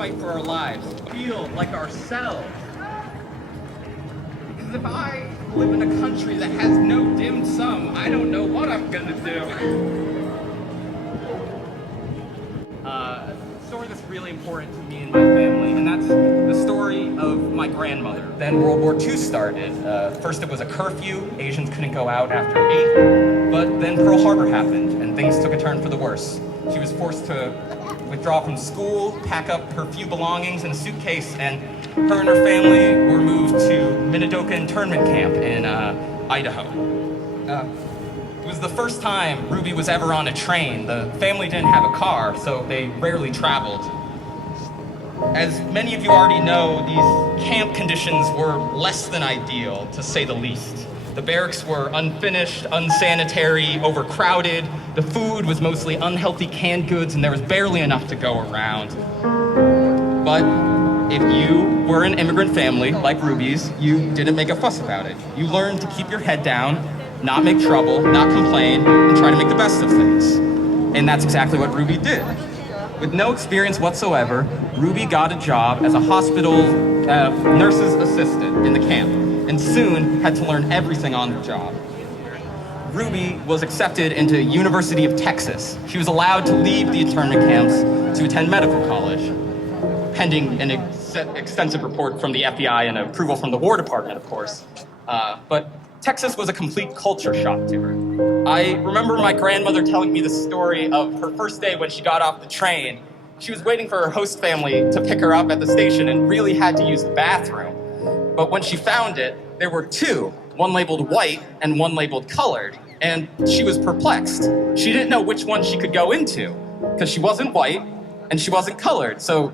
fight for our lives, feel like ourselves. Because if I live in a country that has no dim sum, I don't know what I'm gonna do. A story that's really important to me and my family, and that's the story of my grandmother. Then World War II started. First it was a curfew, Asians couldn't go out after 8, but then Pearl Harbor happened, and things took a turn for the worse. She was forced to withdraw from school, pack up her few belongings in a suitcase, and her and her family were moved to Minidoka internment camp in Idaho. It was the first time Ruby was ever on a train. The family didn't have a car, so they rarely traveled. As many of you already know, these camp conditions were less than ideal, to say the least. The barracks were unfinished, unsanitary, overcrowded. The food was mostly unhealthy canned goods, and there was barely enough to go around. But if you were an immigrant family, like Ruby's, you didn't make a fuss about it. You learned to keep your head down, not make trouble, not complain, and try to make the best of things. And that's exactly what Ruby did. With no experience whatsoever, Ruby got a job as a hospital nurse's assistant in the camp, and soon had to learn everything on the job. Ruby was accepted into University of Texas. She was allowed to leave the internment camps to attend medical college, pending an extensive report from the FBI and approval from the War Department, of course. But Texas was a complete culture shock to her. I remember my grandmother telling me the story of her first day when she got off the train. She was waiting for her host family to pick her up at the station and really had to use the bathroom. But when she found it, there were two, one labeled white and one labeled colored, and she was perplexed. She didn't know which one she could go into, because she wasn't white and she wasn't colored, so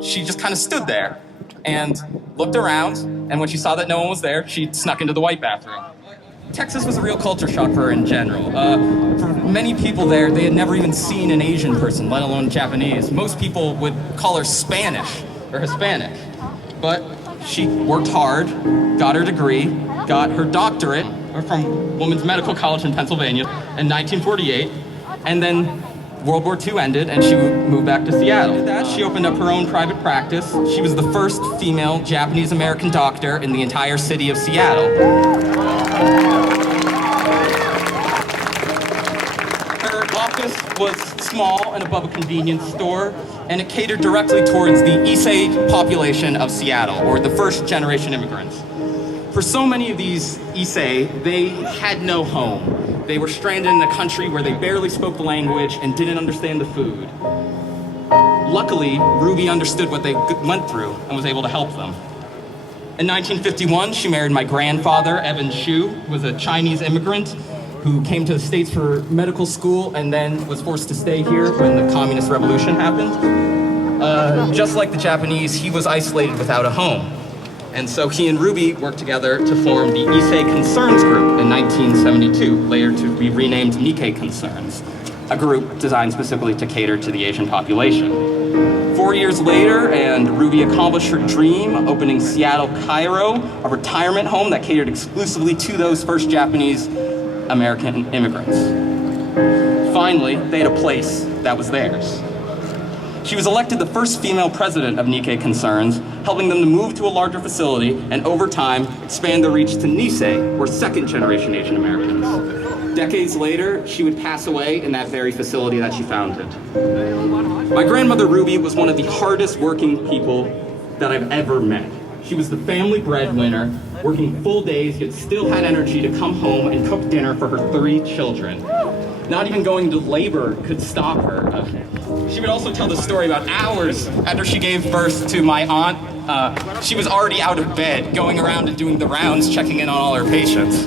she just kind of stood there and looked around, and when she saw that no one was there, she snuck into the white bathroom. Texas was a real culture shock for her in general. For many people there, they had never even seen an Asian person, let alone Japanese. Most people would call her Spanish or Hispanic. But she worked hard, got her degree, got her doctorate from Women's Medical College in Pennsylvania in 1948, and then World War II ended, and she moved back to Seattle. After that, she opened up her own private practice. She was the first female Japanese-American doctor in the entire city of Seattle. Her office was small and above a convenience store, and it catered directly towards the Issei population of Seattle, or the first-generation immigrants. For so many of these Issei, they had no home. They were stranded in a country where they barely spoke the language and didn't understand the food. Luckily, Ruby understood what they went through and was able to help them. In 1951, she married my grandfather, Evan Shu, who was a Chinese immigrant who came to the States for medical school and then was forced to stay here when the Communist Revolution happened. Just like the Japanese, he was isolated without a home. And so he and Ruby worked together to form the Issei Concerns Group in 1972, later to be renamed Nikkei Concerns, a group designed specifically to cater to the Asian population. 4 years later, and Ruby accomplished her dream, opening Seattle Cairo, a retirement home that catered exclusively to those first Japanese American immigrants. Finally, they had a place that was theirs. She was elected the first female president of Nikkei Concerns, helping them to move to a larger facility and over time expand their reach to Nisei, or second-generation Asian Americans. Decades later, she would pass away in that very facility that she founded. My grandmother Ruby was one of the hardest working people that I've ever met. She was the family breadwinner, working full days, yet still had energy to come home and cook dinner for her 3 children. Not even going to labor could stop her. She would also tell the story about hours after she gave birth to my aunt. She was already out of bed, going around and doing the rounds, checking in on all her patients.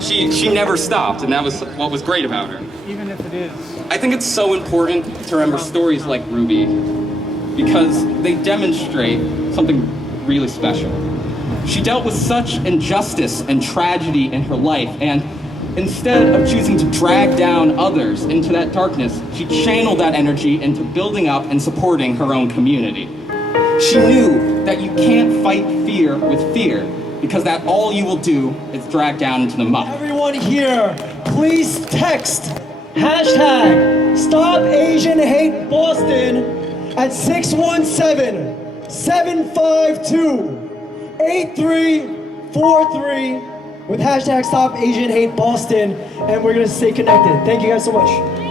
She never stopped, and that was what was great about her. Even if it is. I think it's so important to remember stories like Ruby because they demonstrate something really special. She dealt with such injustice and tragedy in her life, and instead of choosing to drag down others into that darkness, she channeled that energy into building up and supporting her own community. She knew that you can't fight fear with fear, because that all you will do is drag down into the muck. Everyone here, please text #StopAsianHateBoston at 617-752-8343 with hashtag Stop Asian Hate Boston, and we're gonna stay connected. Thank you guys so much.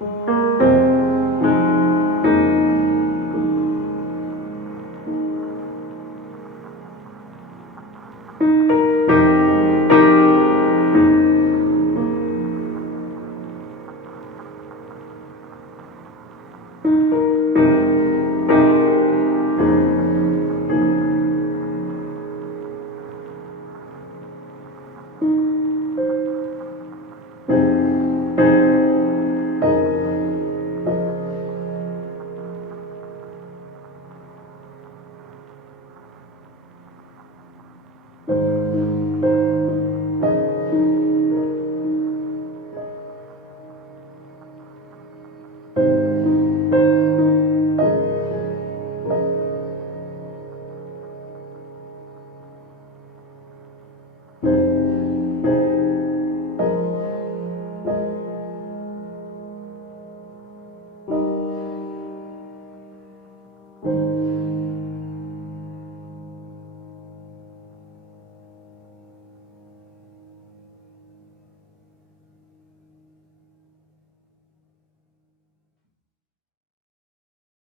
Bye.